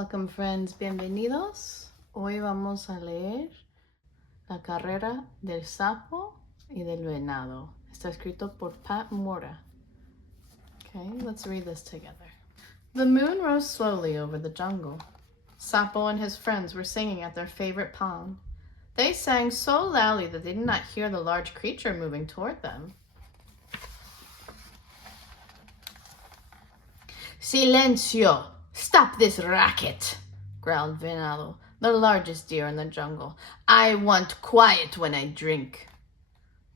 Welcome friends, bienvenidos. Hoy vamos a leer La Carrera del Sapo y del Venado. Está escrito por Pat Mora. Okay, let's read this together. The moon rose slowly over the jungle. Sapo and his friends were singing at their favorite pond. They sang so loudly that they did not hear the large creature moving toward them. Silencio! Stop this racket! Growled Venado, the largest deer in the jungle. I want quiet when I drink.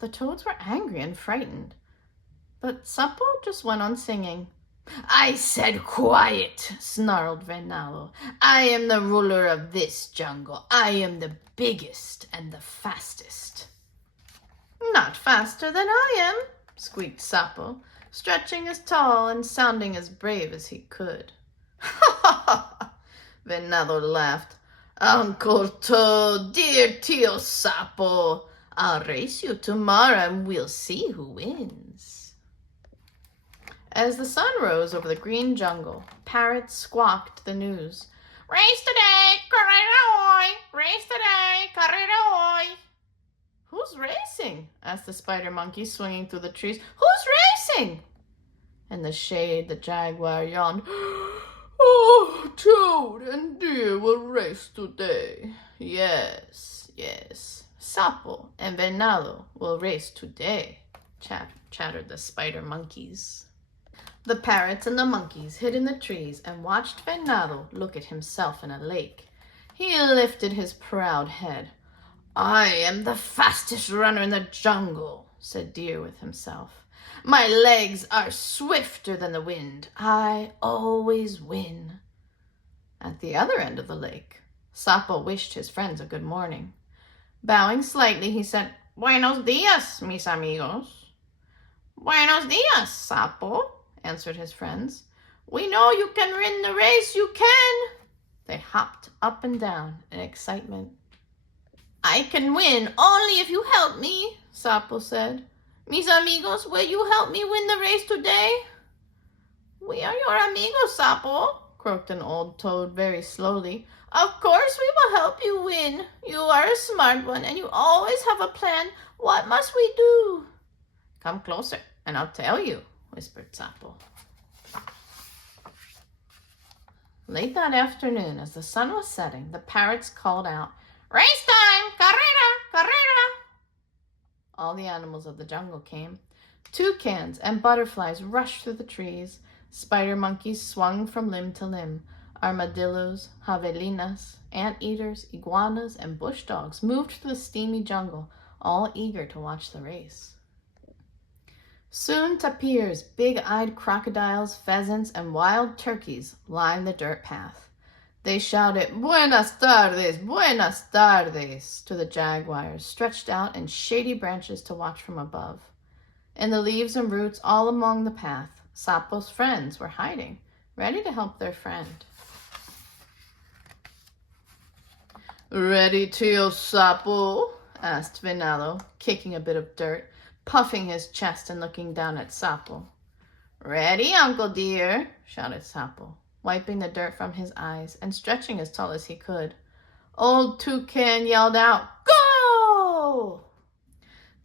The toads were angry and frightened, but Sapo just went on singing. I said quiet, snarled Venado. I am the ruler of this jungle. I am the biggest and the fastest. Not faster than I am, squeaked Sapo, stretching as tall and sounding as brave as he could. Ha ha ha! Venado laughed. Uncle Toad, dear Tio Sapo, I'll race you tomorrow and we'll see who wins. As the sun rose over the green jungle, parrots squawked the news. Race today, Carrera hoy! Race today, Carrera hoy! Who's racing? Asked the spider monkey, swinging through the trees. Who's racing? In the shade, the jaguar yawned. Oh, Toad and Deer will race today. Yes, yes. Sapo and Venado will race today, chattered the spider monkeys. The parrots and the monkeys hid in the trees and watched Venado look at himself in a lake. He lifted his proud head. I am the fastest runner in the jungle, said Deer with himself. My legs are swifter than the wind. I always win. At the other end of the lake, Sapo wished his friends a good morning. Bowing slightly, he said, Buenos dias, mis amigos. Buenos dias, Sapo, answered his friends. We know you can win the race, you can. They hopped up and down in excitement. I can win only if you help me, Sapo said. Mis amigos, will you help me win the race today? We are your amigos, Sapo, croaked an old toad very slowly. Of course we will help you win. You are a smart one and you always have a plan. What must we do? Come closer and I'll tell you, whispered Sapo. Late that afternoon, as the sun was setting, the parrots called out, Race time! Carrera! Carrera! All the animals of the jungle came. Toucans and butterflies rushed through the trees. Spider monkeys swung from limb to limb. Armadillos, javelinas, anteaters, iguanas, and bush dogs moved through the steamy jungle, all eager to watch the race. Soon tapirs, big-eyed crocodiles, pheasants, and wild turkeys lined the dirt path. They shouted, Buenas tardes, buenas tardes, to the jaguars, stretched out in shady branches to watch from above. In the leaves and roots all along the path, Sapo's friends were hiding, ready to help their friend. Ready, Tio Sapo? Asked Venado, kicking a bit of dirt, puffing his chest and looking down at Sapo. Ready, Uncle Deer, shouted Sapo, wiping the dirt from his eyes and stretching as tall as he could. Old Toucan yelled out, Go!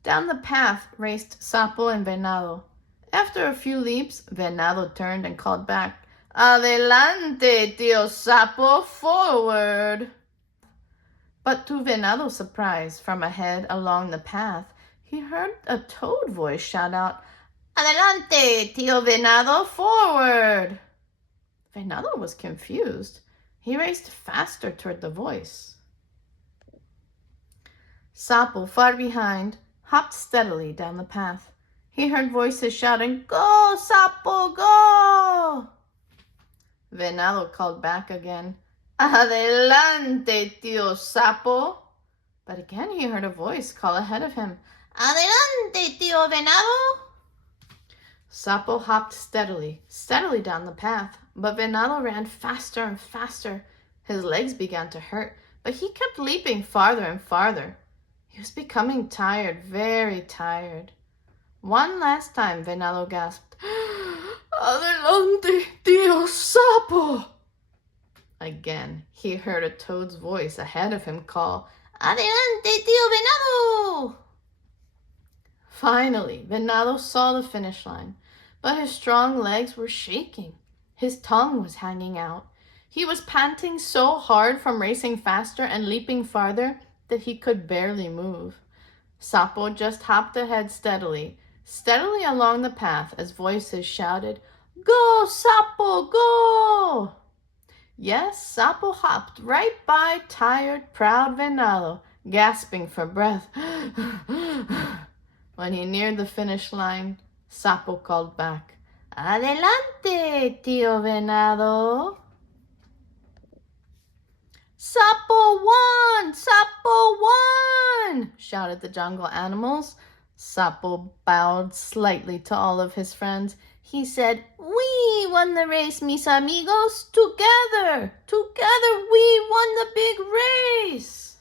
Down the path raced Sapo and Venado. After a few leaps, Venado turned and called back, Adelante, Tio Sapo, forward! But to Venado's surprise, from ahead along the path, he heard a toad voice shout out, Adelante, Tio Venado, forward! Venado was confused. He raced faster toward the voice. Sapo, far behind, hopped steadily down the path. He heard voices shouting, Go, Sapo, go! Venado called back again, Adelante, Tio Sapo! But again he heard a voice call ahead of him, Adelante, Tio Venado! Sapo hopped steadily down the path, but Venado ran faster and faster. His legs began to hurt, but he kept leaping farther and farther. He was becoming tired, very tired. One last time, Venado gasped, Adelante, Tio Sapo! Again, he heard a toad's voice ahead of him call, "Adelante, tío Venado!" Finally, Venado saw the finish line, but his strong legs were shaking. His tongue was hanging out. He was panting so hard from racing faster and leaping farther that he could barely move. Sapo just hopped ahead steadily along the path as voices shouted, "Go, Sapo, go!" Yes, Sapo hopped right by tired, proud Venado, gasping for breath. When he neared the finish line, Sapo called back, "Adelante, tío Venado." "Sapo won! Sapo won!" shouted the jungle animals. Sapo bowed slightly to all of his friends. He said, "We won the race, mis amigos. Together we won the big race."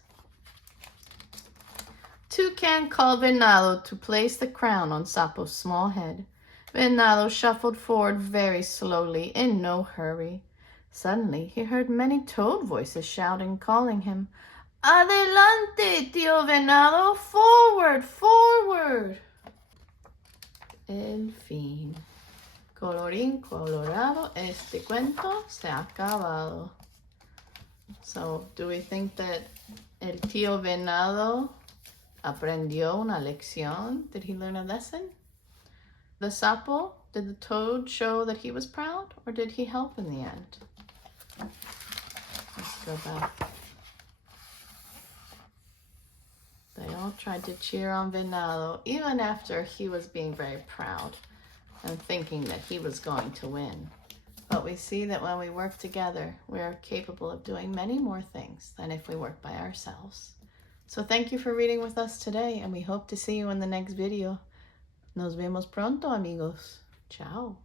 Toucan called Venado to place the crown on Sapo's small head. Venado shuffled forward very slowly, in no hurry. Suddenly, he heard many toad voices shouting, calling him, "Adelante, tío Venado! Forward, forward!" El fin. Colorín colorado, este cuento se ha acabado. So, do we think that el tío Venado aprendió una lección? Did he learn a lesson? The sapo, did the toad show that he was proud, or did he help in the end? Let's go back. They all tried to cheer on Venado, even after he was being very proud and thinking that he was going to win. But we see that when we work together, we are capable of doing many more things than if we work by ourselves. So thank you for reading with us today, and we hope to see you in the next video. Nos vemos pronto, amigos. Ciao.